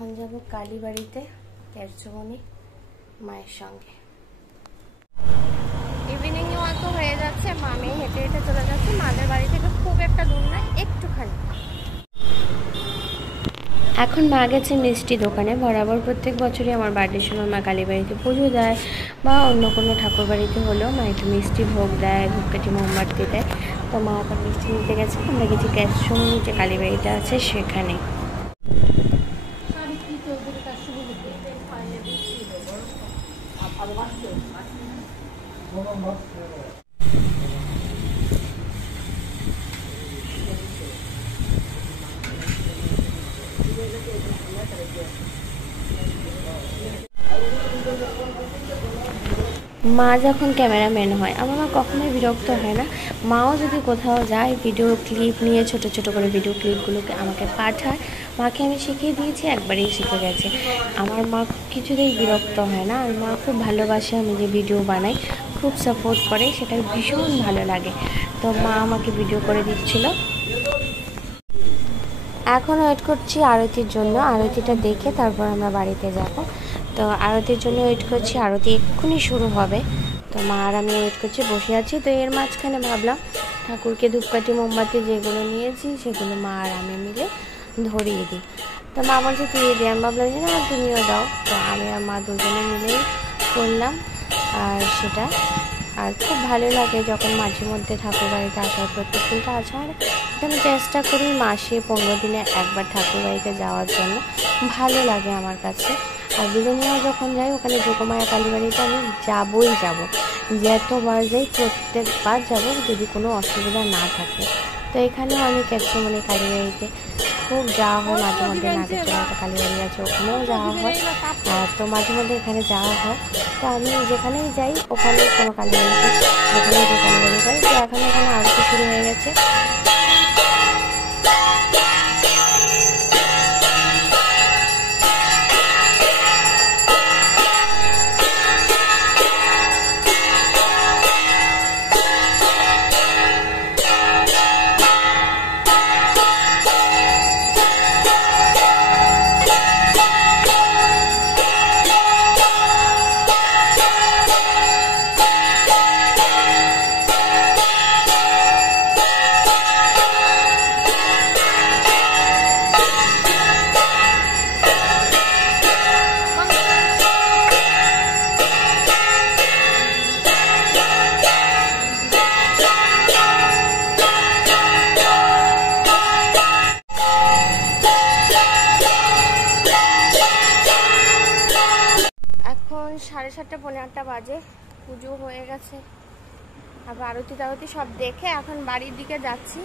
এখন যাব কালীবাড়িতে ক্যারচুমনি মায়ের সঙ্গে। ইভিনিং ওয়াক তো হয়ে যাচ্ছে, মামি হেঁটে হেঁটে চলে যাচ্ছে মাদের বাড়ি থেকে, খুব একটা দূর না, একটুখানি। এখন মা গেছে মিষ্টি দোকানে। বরাবর প্রত্যেক বছরই আমার বার্থডের সময় মা কালীবাড়িতে পুজো দেয় বা অন্য কোনো ঠাকুর বাড়িতে হলেও মা একটু মিষ্টি ভোগ দেয়, ধূপকাঠি মোমবাতি দেয়। তো মা এখন মিষ্টি নিতে গেছে। আমরা গেছি ক্যারচুমনি যে কালীবাড়িটা আছে সেখানে। মা যখন ক্যামেরাম্যান হয়, আমার মা কখনোই বিরক্ত হয় না। মাও যদি কোথাও যায় ভিডিও ক্লিপ নিয়ে ছোট ছোট করে ভিডিও ক্লিপগুলোকে আমাকে পাঠায়। মাকে আমি শিখিয়ে দিয়েছি, একবারেই শিখে গেছে। আমার মা কিছুতেই বিরক্ত হয় না। আর মা খুব ভালোবাসে আমি যে ভিডিও বানাই, খুব সাপোর্ট করে, সেটা ভীষণ ভালো লাগে। তো মা আমাকে ভিডিও করে দিচ্ছিল। এখন ওয়েট করছি আরতির জন্য। আরতিটা দেখে তারপর আমরা বাড়িতে যাব। তো আরতির জন্য ওয়েট করছি, আরতি এক্ষুনি শুরু হবে। তো মা আর আমি ওয়েট করছি, বসে আছি। তো এর মাঝখানে ভাবলাম ঠাকুরকে ধূপকাঠি মোমবাতি যেগুলো নিয়েছি সেগুলো মা আর আমি মিলে ধরিয়ে দিই। তো মা বলছে তুই দিয়ে, আমি ভাবলাম যে না তুমিও দাও। তো আমি আর মা দুজনে মিলেই করলাম আর সেটা। আর খুব ভালো লাগে যখন মাঝে মধ্যে ঠাকুর বাড়িতে আসার, প্রত্যেক দিন তো আসা হয়। আমি চেষ্টা করি মাসে 15 দিনে একবার ঠাকুর বাড়িতে যাওয়ার জন্য, ভালো লাগে আমার কাছে। আর বিলোনিয়া যখন যাই ওখানে যোগমায়া কালীবাড়িতে আমি যাবই যাব, যতবার যাই প্রত্যেকবার যাব যদি কোনো অসুবিধা না থাকে। তো এখানেও আমি ক্যারচুমনি কালীবাড়িতে খুব যাওয়া হয়, মাঝে মধ্যে নাগেরচড়া একটা কালীবাড়ি আছে ওখানেও যাওয়া হয়। তো মাঝে মধ্যে এখানে যাওয়া হয়। তো আমি যেখানেই যাই ওখানে কোনো কালীবাড়িতে, যেখানে যে কালীবাড়ি পাই। তো এখন এখানে আরতি শুরু হয়ে গেছে। এখন 7:30 পৌনে 8টা বাজে, পুজো হয়ে গেছে। আবার আরতি টারতি সব দেখে এখন বাড়ির দিকে যাচ্ছি।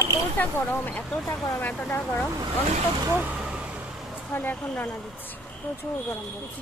এতটা গরম, এতটা গরম, এতটা গরম, অন্তত ফলে এখন রওনা দিচ্ছি। প্রচুর গরম পড়ছে।